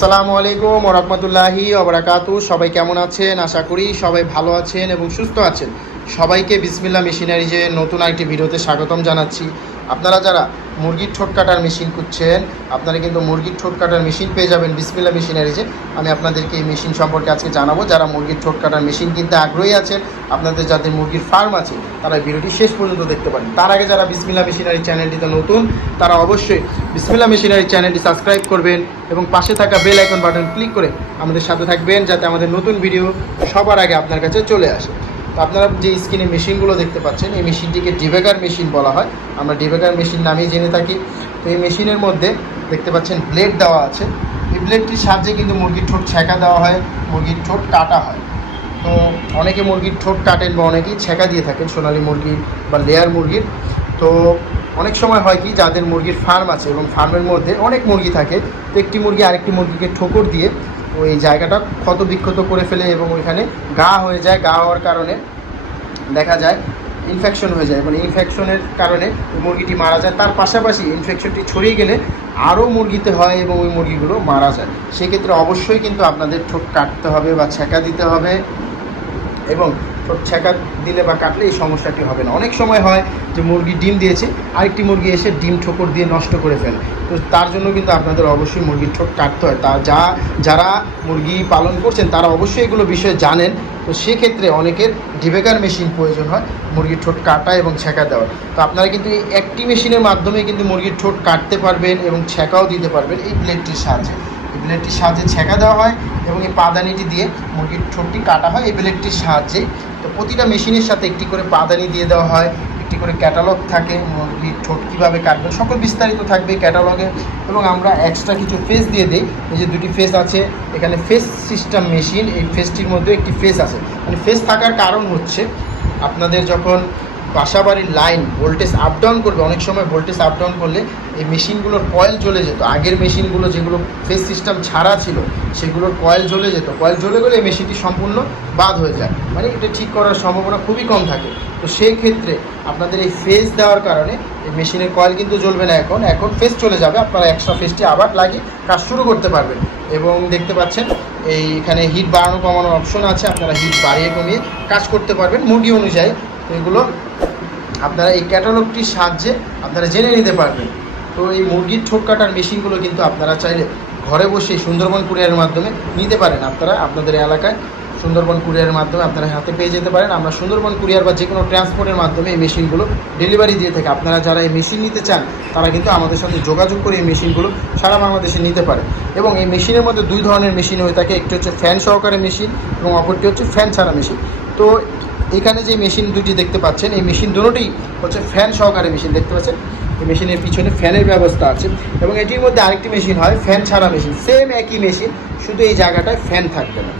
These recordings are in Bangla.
আসসালামু আলাইকুম ওরহমতুল্লাহি ওবরাকাতু সবাই কেমন আছেন? আশা করি সবাই ভালো আছেন এবং সুস্থ আছেন। সবাইকে বিসমিল্লা মেশিনারিজে নতুন একটি ভিডিওতে স্বাগতম জানাচ্ছি। আপনারা যারা মুরগির ঠোঁট কাটার মেশিন খুঁজছেন, আপনারা কিন্তু মুরগির ঠোঁট কাটার মেশিন পেয়ে যাবেন বিসমিল্লা মেশিনারিজে। আমি আপনাদেরকে এই মেশিন সম্পর্কে আজকে জানাব। যারা মুরগির ঠোঁট কাটার মেশিন কিনতে আগ্রহী আছেন, আপনাদের যাদের মুরগির ফার্ম আছে, তারা ভিডিওটি শেষ পর্যন্ত দেখতে পারেন। তার আগে যারা বিসমিল্লা মেশিনারি চ্যানেলটিতে নতুন, তারা অবশ্যই বিসমিল্লা মেশিনারি চ্যানেলটি সাবস্ক্রাইব করবেন এবং পাশে থাকা বেল আইকন বাটন ক্লিক করে আমাদের সাথে থাকবেন, যাতে আমাদের নতুন ভিডিও সবার আগে আপনার কাছে চলে আসে। আপনারা যে স্ক্রিনে মেশিনগুলো দেখতে পাচ্ছেন, এই মেশিনটিকে ডিবেকার মেশিন বলা হয়। আমরা ডিবেকার মেশিন নামেই জেনে থাকি। তো এই মেশিনের মধ্যে দেখতে পাচ্ছেন ব্লেড দেওয়া আছে। এই ব্লেডটির সাহায্যে কিন্তু মুরগির ঠোঁট ছেঁকা দেওয়া হয়, মুরগির ঠোঁট কাটা হয়। তো অনেকে মুরগির ঠোঁট কাটেন বা অনেকেই ছেঁকা দিয়ে থাকেন, সোনালি মুরগি বা লেয়ার মুরগির। তো অনেক সময় হয় কি, যাদের মুরগির ফার্ম আছে এবং ফার্মের মধ্যে অনেক মুরগি থাকে, তো একটি মুরগি আরেকটি মুরগিকে ঠোকর দিয়ে ওই জায়গাটা ক্ষত বিক্ষত করে ফেলে এবং ওইখানে গা হয়ে যায়। গা হওয়ার কারণে দেখা যায় ইনফেকশন হয়ে যায়। মানে ইনফেকশনের কারণে ওই মুরগিটি মারা যায়। তার পাশাপাশি ইনফেকশনটি ছড়িয়ে গেলে আরও মুরগিতে হয় এবং ওই মুরগিগুলো মারা যায়। সেক্ষেত্রে অবশ্যই কিন্তু আপনাদের ঠোঁট কাটতে হবে বা ছেঁকা দিতে হবে এবং ছেঁকা দিলে বা কাটলে এই সমস্যাটি হবে না। অনেক সময় হয় যে মুরগি ডিম দিয়েছে, আরেকটি মুরগি এসে ডিম ঠোকর দিয়ে নষ্ট করে ফেলে। তো তার জন্য কিন্তু আপনাদের অবশ্যই মুরগির ঠোঁট কাটতে হয়। তা যা, যারা মুরগি পালন করছেন, তারা অবশ্যই এগুলো বিষয়ে জানেন। তো সেক্ষেত্রে অনেকের ডিবেকার মেশিন প্রয়োজন হয় মুরগির ঠোঁট কাটা এবং ছেঁকা দেওয়া তো আপনারা কিন্তু এই একটি মেশিনের মাধ্যমে কিন্তু মুরগির ঠোঁট কাটতে পারবেন এবং ছেঁকাও দিতে পারবেন এই প্লেটটির সাহায্যে। এই ব্লেডটির সাহায্যে ছেঁকা দেওয়া হয় এবং এই পাদানিটি দিয়ে মুরগির ঠোঁটটি কাটা হয় এই ব্লেডটির সাহায্যে। তো প্রতিটা মেশিনের সাথে একটি করে পাদানি দিয়ে দেওয়া হয়, একটি করে ক্যাটালগ থাকে, মুরগির ঠোঁট কীভাবে কাটবেন সকল বিস্তারিত থাকবে ক্যাটালগে এবং আমরা এক্সট্রা কিছু ফেস দিয়ে দিই। এই যে দুটি ফেস আছে, এখানে ফেস সিস্টেম মেশিন এই ফেসটির মধ্যে একটি ফেস আছে। মানে ফেস থাকার কারণ হচ্ছে আপনাদের যখন বাসাবাড়ির লাইন ভোল্টেজ আপ ডাউন করবে, অনেক সময় ভোল্টেজ আপ ডাউন করলে এই মেশিনগুলোর কয়েল জ্বলে যেত। আগের মেশিনগুলো যেগুলো ফেস সিস্টেম ছাড়া ছিল, সেগুলোর কয়েল জ্বলে যেত। কয়েল জ্বলে গেলে এই মেশিনটি সম্পূর্ণ বাদ হয়ে যায়। মানে এটা ঠিক করার সম্ভাবনা খুবই কম থাকে। তো সেই ক্ষেত্রে আপনাদের এই ফেস দেওয়ার কারণে এই মেশিনের কয়েল কিন্তু জ্বলবে না এখন। এখন ফেস চলে যাবে। আপনারা এক্সট্রা ফেসটি আবার লাগিয়ে কাজ শুরু করতে পারবেন। এবং দেখতে পাচ্ছেন, এই এখানে হিট বাড়ানো কমানোর অপশন আছে। আপনারা হিট বাড়িয়ে কমিয়ে কাজ করতে পারবেন। মুরগি অনুযায়ী এগুলো আপনারা এই ক্যাটালগটির সাহায্যে আপনারা জেনে নিতে পারবেন। তো এই মুরগির ঠোঁট কাটার মেশিনগুলো কিন্তু আপনারা চাইলে ঘরে বসে সুন্দরবন কুরিয়ারের মাধ্যমে নিতে পারেন। আপনারা আপনাদের এলাকায় সুন্দরবন কুরিয়ারের মাধ্যমে আপনারা হাতে পেয়ে যেতে পারেন। আমরা সুন্দরবন কুরিয়ার বা যে কোনো ট্রান্সপোর্টের মাধ্যমে এই মেশিনগুলো ডেলিভারি দিয়ে থাকি। আপনারা যারা এই মেশিন নিতে চান, তারা কিন্তু আমাদের সাথে যোগাযোগ করে এই মেশিনগুলো সারা বাংলাদেশে নিতে পারে। এবং এই মেশিনের মধ্যে দুই ধরনের মেশিন হয়ে থাকে। একটি হচ্ছে ফ্যান সহকারে মেশিন এবং অপরটি হচ্ছে ফ্যান ছাড়া মেশিন তো এখানে যে মেশিন দুটি দেখতে পাচ্ছেন, এই মেশিন দুটোই হচ্ছে ফ্যান সহকারে মেশিন দেখতে পাচ্ছেন। এই মেশিনের পিছনে ফ্যানের ব্যবস্থা আছে এবং এটির মধ্যে আরেকটি মেশিন হয়, ফ্যান ছাড়া মেশিন। সেম একই মেশিন, শুধু এই জায়গাটায় ফ্যান থাকবে না।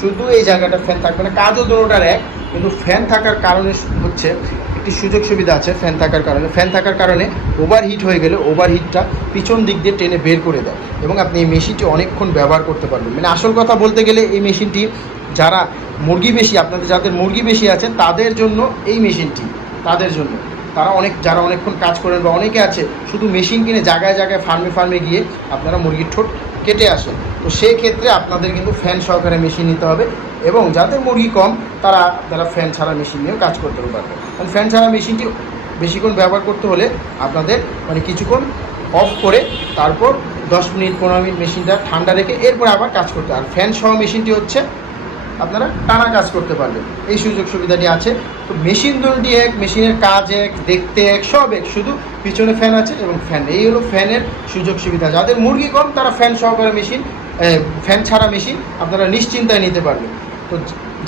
শুধু এই জায়গাটা ফ্যান থাকবে না কাজও দুটোটার এক, কিন্তু ফ্যান থাকার কারণে হচ্ছে একটি সুযোগ সুবিধা আছে ফ্যান থাকার কারণে। ফ্যান থাকার কারণে ওভারহিট হয়ে গেলে ওভারহিটটা পিছন দিক দিয়ে টেনে বের করে দেয় এবং আপনি এই মেশিনটি অনেকক্ষণ ব্যবহার করতে পারবেন। মানে আসল কথা বলতে গেলে এই মেশিনটি যারা মুরগি বেশি, আপনাদের যাদের মুরগি বেশি আছে, তাদের জন্য এই মেশিনটি, তাদের জন্য। তারা অনেক, যারা অনেকক্ষণ কাজ করেন বা অনেকে আছে, শুধু মেশিন কিনে জায়গায় জায়গায় ফার্মে ফার্মে গিয়ে আপনারা মুরগির ঠোঁট কেটে আসেন। তো সেই ক্ষেত্রে আপনাদের কিন্তু ফ্যান সহকারে মেশিন নিতে হবে এবং যাদের মুরগি কম, তারা তারা ফ্যান ছাড়া মেশিন নিয়েও কাজ করতে পারবে। কারণ ফ্যান ছাড়া মেশিনটি বেশিক্ষণ ব্যবহার করতে হলে আপনাদের মানে কিছুক্ষণ অফ করে তারপর দশ মিনিট, পনেরো মিনিট মেশিনটা ঠান্ডা রেখে এরপর আবার কাজ করতে আর ফ্যান সহ মেশিনটি হচ্ছে আপনারা টানা কাজ করতে পারবেন। এই সুযোগ সুবিধাটি আছে। তো মেশিন দুটি এক মেশিনের কাজ এক, দেখতে এক, সব এক। শুধু পিছনে ফ্যান আছে এবং ফ্যান এই হলো ফ্যানের সুযোগ সুবিধা। যাদের মুরগি কম, তারা ফ্যান সহকারে মেশিন ফ্যান ছাড়া মেশিন আপনারা নিশ্চিন্তায় নিতে পারবেন। তো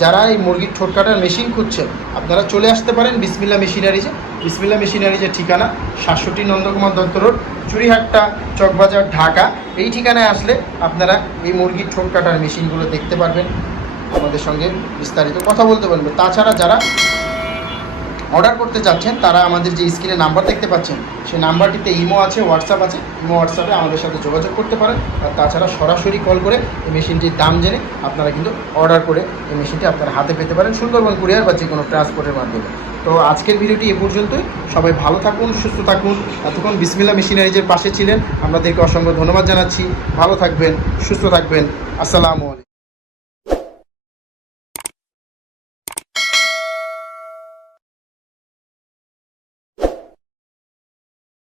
যারা এই মুরগির ঠোঁট কাটার মেশিন খুঁজছেন, আপনারা চলে আসতে পারেন বিসমিল্লা মেশিনারিজে। বিসমিল্লা মেশিনারিজের ঠিকানা সাতষট্টি নন্দকুমার দত্ত রোড চুরিহাট্টা চকবাজার, ঢাকা। এই ঠিকানায় আসলে আপনারা এই মুরগির ঠোঁট কাটার মেশিনগুলো দেখতে পারবেন। আমাদের সঙ্গে বিস্তারিত কথা বলতে পারবেন তাছাড়া যারা অর্ডার করতে চাচ্ছেন তারা আমাদের যে স্ক্রিনে নাম্বার দেখতে পাচ্ছেন, সেই নাম্বারটিতে ইমো আছে হোয়াটসঅ্যাপ আছে। ইমো হোয়াটসঅ্যাপে আমাদের সাথে যোগাযোগ করতে পারেন। আর তাছাড়া সরাসরি কল করে এই মেশিনটির দাম জেনে আপনারা কিন্তু অর্ডার করে এই মেশিনটি আপনারা হাতে পেতে পারেন সুন্দরবন কুরিয়ার বা যে কোনো ট্রান্সপোর্টের মাধ্যমে। তো তো আজকের ভিডিওটি এ পর্যন্তই। সবাই ভালো থাকুন, সুস্থ থাকুন। এতক্ষণ বিসমিল্লা মেশিনারিজের পাশে ছিলেন, আপনাদেরকে অসংখ্য ধন্যবাদ জানাচ্ছি। ভালো থাকবেন, সুস্থ থাকবেন। আসসালামু আলাইকুম।